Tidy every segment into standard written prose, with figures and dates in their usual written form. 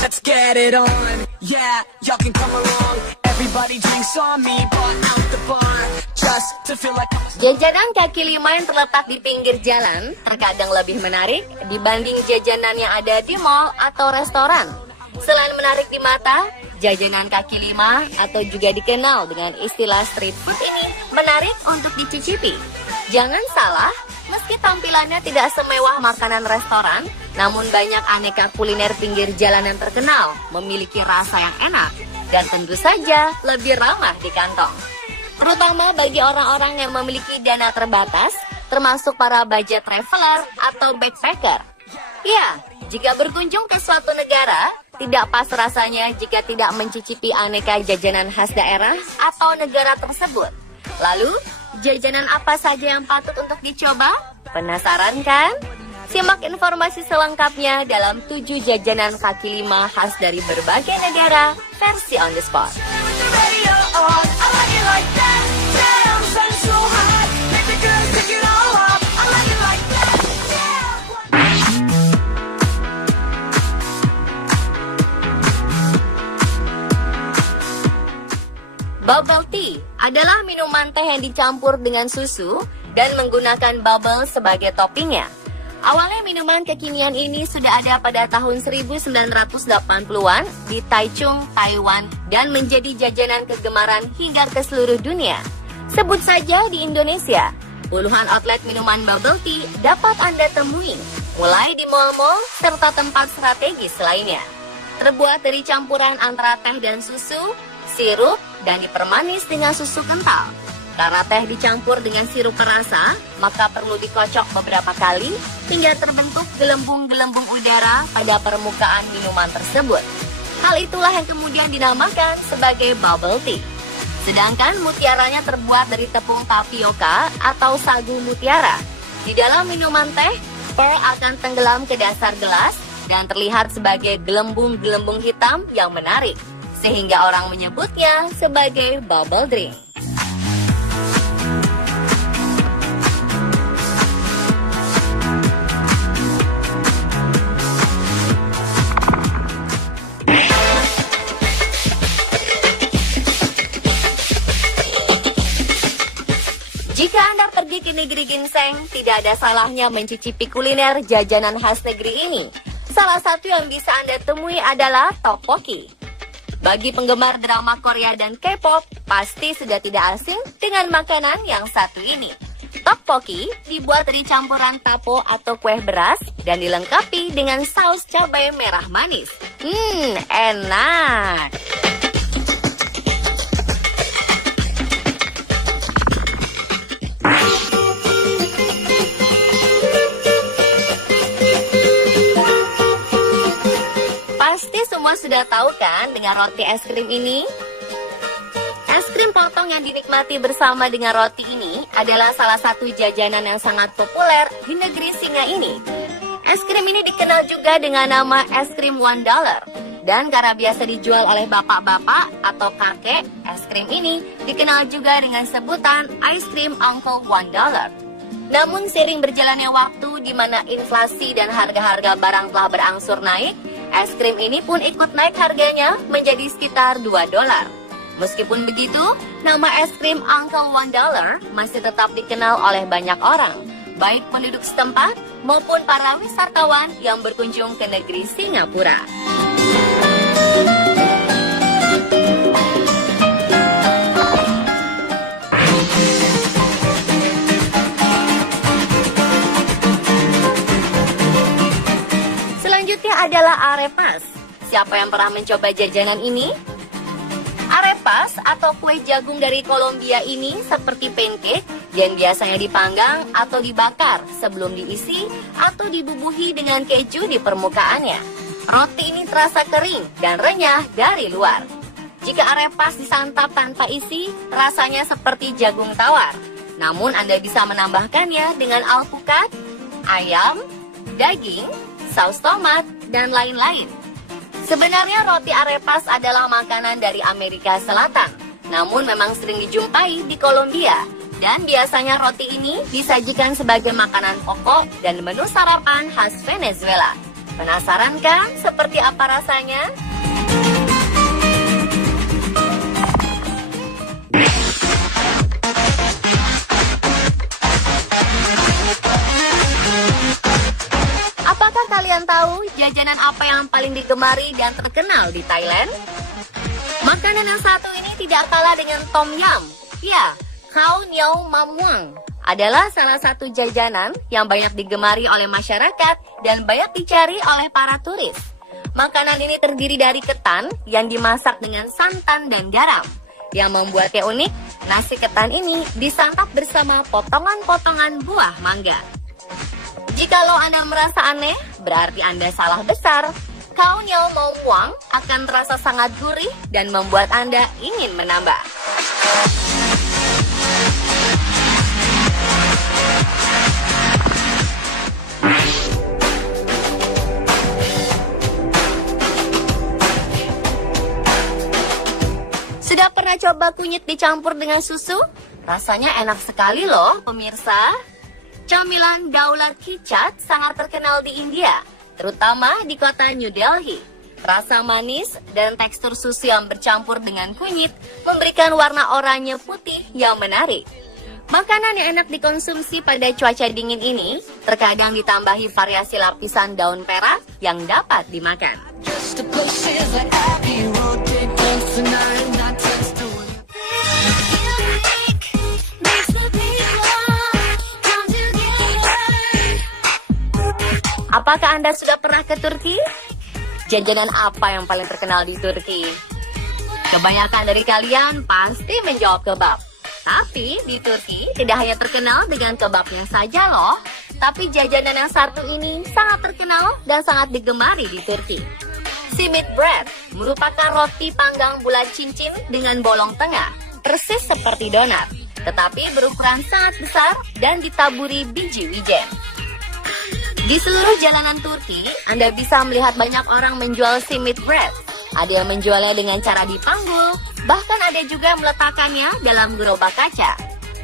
Let's get it on. Yeah, y'all can come along. Everybody drinks on me, but out the bar. Just to feel like Jajanan kaki lima yang terletak di pinggir jalan terkadang lebih menarik dibanding jajanan yang ada di mall atau restoran. Selain menarik di mata, jajanan kaki lima atau juga dikenal dengan istilah street food ini menarik untuk dicicipi. Jangan salah, meski tampilannya tidak semewah makanan restoran, namun banyak aneka kuliner pinggir jalan yang terkenal memiliki rasa yang enak dan tentu saja lebih ramah di kantong. Terutama bagi orang-orang yang memiliki dana terbatas, termasuk para budget traveler atau backpacker. Ya, jika berkunjung ke suatu negara, tidak pas rasanya jika tidak mencicipi aneka jajanan khas daerah atau negara tersebut. Lalu, jajanan apa saja yang patut untuk dicoba? Penasaran kan? Simak informasi selengkapnya dalam 7 jajanan kaki lima khas dari berbagai negara versi on the spot. Bubble tea adalah minuman teh yang dicampur dengan susu dan menggunakan bubble sebagai toppingnya. Awalnya minuman kekinian ini sudah ada pada tahun 1980-an di Taichung, Taiwan, dan menjadi jajanan kegemaran hingga ke seluruh dunia. Sebut saja di Indonesia, puluhan outlet minuman bubble tea dapat Anda temui, mulai di mal-mal serta tempat strategis lainnya. Terbuat dari campuran antara teh dan susu, sirup, dan dipermanis dengan susu kental. Karena teh dicampur dengan sirup perasa, maka perlu dikocok beberapa kali hingga terbentuk gelembung-gelembung udara pada permukaan minuman tersebut. Hal itulah yang kemudian dinamakan sebagai bubble tea. Sedangkan mutiaranya terbuat dari tepung tapioka atau sagu mutiara. Di dalam minuman teh, pearl akan tenggelam ke dasar gelas dan terlihat sebagai gelembung-gelembung hitam yang menarik, sehingga orang menyebutnya sebagai bubble drink. Jika Anda pergi ke negeri ginseng, tidak ada salahnya mencicipi kuliner jajanan khas negeri ini. Salah satu yang bisa Anda temui adalah tteokbokki. Bagi penggemar drama Korea dan K-pop, pasti sudah tidak asing dengan makanan yang satu ini. Tteokbokki dibuat dari campuran tapo atau kue beras dan dilengkapi dengan saus cabai merah manis. Enak! Pasti semua sudah tahu kan dengan roti es krim ini? Es krim potong yang dinikmati bersama dengan roti ini adalah salah satu jajanan yang sangat populer di negeri singa ini. Es krim ini dikenal juga dengan nama es krim $1. Dan karena biasa dijual oleh bapak-bapak atau kakek, es krim ini dikenal juga dengan sebutan ice cream Uncle $1. Namun seiring berjalannya waktu di mana inflasi dan harga-harga barang telah berangsur naik, es krim ini pun ikut naik harganya menjadi sekitar $2. Meskipun begitu, nama es krim Uncle $1 masih tetap dikenal oleh banyak orang, baik penduduk setempat maupun para wisatawan yang berkunjung ke negeri Singapura. Selanjutnya adalah arepas. Siapa yang pernah mencoba jajanan ini? Arepas atau kue jagung dari Kolombia ini seperti pancake yang biasanya dipanggang atau dibakar sebelum diisi atau dibubuhi dengan keju di permukaannya. Roti ini terasa kering dan renyah dari luar. Jika arepas disantap tanpa isi, rasanya seperti jagung tawar. Namun Anda bisa menambahkannya dengan alpukat, ayam, daging, saus tomat, dan lain-lain. Sebenarnya roti arepas adalah makanan dari Amerika Selatan, namun memang sering dijumpai di Kolombia. Dan biasanya roti ini disajikan sebagai makanan pokok dan menu sarapan khas Venezuela. Penasaran kan seperti apa rasanya? Apakah kalian tahu jajanan apa yang paling digemari dan terkenal di Thailand? Makanan yang satu ini tidak kalah dengan tom yum. Ya, khao niao mam muang adalah salah satu jajanan yang banyak digemari oleh masyarakat dan banyak dicari oleh para turis. Makanan ini terdiri dari ketan yang dimasak dengan santan dan garam. Yang membuatnya unik, nasi ketan ini disantap bersama potongan-potongan buah mangga. Jikalau Anda merasa aneh, berarti Anda salah besar. Khao niao mam muang akan terasa sangat gurih dan membuat Anda ingin menambah. Sudah pernah coba kunyit dicampur dengan susu? Rasanya enak sekali loh pemirsa. Camilan Daulat Kichat sangat terkenal di India, terutama di kota New Delhi. Rasa manis dan tekstur susu yang bercampur dengan kunyit memberikan warna oranye putih yang menarik. Makanan yang enak dikonsumsi pada cuaca dingin ini terkadang ditambahi variasi lapisan daun perak yang dapat dimakan. Apakah Anda sudah pernah ke Turki? Jajanan apa yang paling terkenal di Turki? Kebanyakan dari kalian pasti menjawab kebab. Tapi di Turki tidak hanya terkenal dengan kebabnya saja loh, tapi jajanan yang satu ini sangat terkenal dan sangat digemari di Turki. Simit bread merupakan roti panggang bulat cincin dengan bolong tengah, persis seperti donat, tetapi berukuran sangat besar dan ditaburi biji wijen. Di seluruh jalanan Turki, Anda bisa melihat banyak orang menjual simit bread. Ada yang menjualnya dengan cara dipanggul, bahkan ada juga yang meletakkannya dalam gerobak kaca.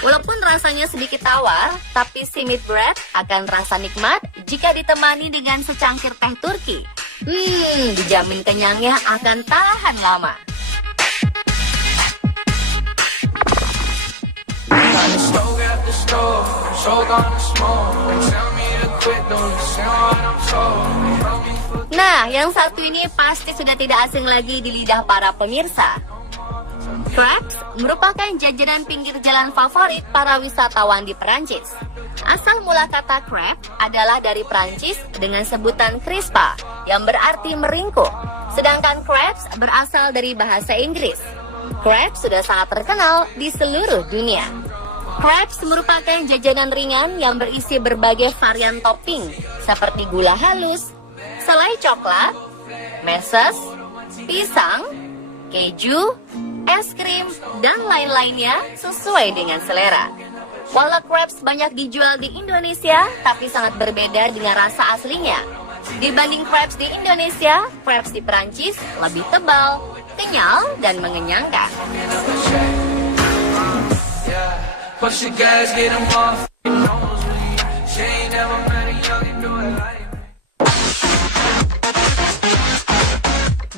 Walaupun rasanya sedikit tawar, tapi simit bread akan terasa nikmat jika ditemani dengan secangkir teh Turki. Dijamin kenyangnya akan tahan lama. Nah, yang satu ini pasti sudah tidak asing lagi di lidah para pemirsa. Crepes merupakan jajanan pinggir jalan favorit para wisatawan di Perancis. Asal mula kata crepe adalah dari Perancis dengan sebutan crispa yang berarti meringkuk. Sedangkan crepes berasal dari bahasa Inggris. Crepes sudah sangat terkenal di seluruh dunia. Crepes merupakan jajanan ringan yang berisi berbagai varian topping seperti gula halus, selai coklat, meses, pisang, keju, es krim, dan lain-lainnya sesuai dengan selera. Walau crepes banyak dijual di Indonesia, tapi sangat berbeda dengan rasa aslinya. Dibanding crepes di Indonesia, crepes di Perancis lebih tebal, kenyal, dan mengenyangkan.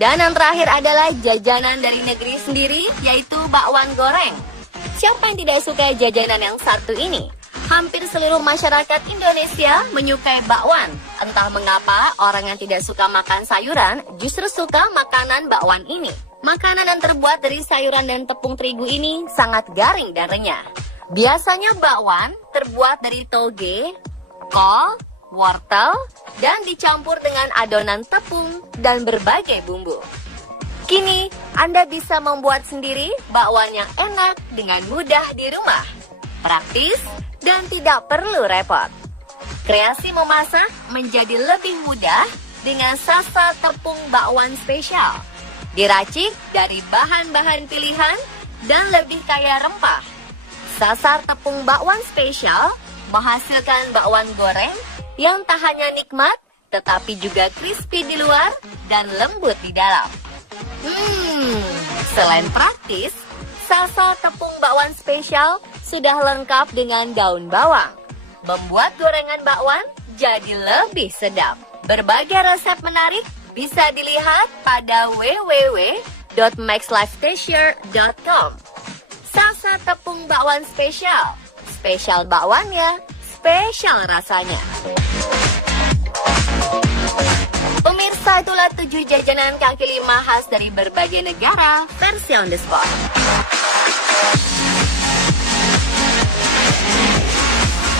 Dan yang terakhir adalah jajanan dari negeri sendiri, yaitu bakwan goreng. Siapa yang tidak suka jajanan yang satu ini? Hampir seluruh masyarakat Indonesia menyukai bakwan. Entah mengapa orang yang tidak suka makan sayuran justru suka makanan bakwan ini. Makanan yang terbuat dari sayuran dan tepung terigu ini sangat garing dan renyah. Biasanya bakwan terbuat dari toge, kol, wortel, dan dicampur dengan adonan tepung dan berbagai bumbu. Kini, Anda bisa membuat sendiri bakwan yang enak dengan mudah di rumah. Praktis dan tidak perlu repot. Kreasi memasak menjadi lebih mudah dengan sasa tepung bakwan spesial. Diracik dari bahan-bahan pilihan dan lebih kaya rempah. Sasar tepung bakwan spesial menghasilkan bakwan goreng yang tak hanya nikmat, tetapi juga crispy di luar dan lembut di dalam. Selain praktis, sasa tepung bakwan spesial sudah lengkap dengan daun bawang, membuat gorengan bakwan jadi lebih sedap. Berbagai resep menarik bisa dilihat pada www.maxlifestation.com. Sasa tepung bakwan spesial. Spesial bakwannya, spesial rasanya. Pemirsa, itulah 7 jajanan kaki lima khas dari berbagai negara versi on the spot.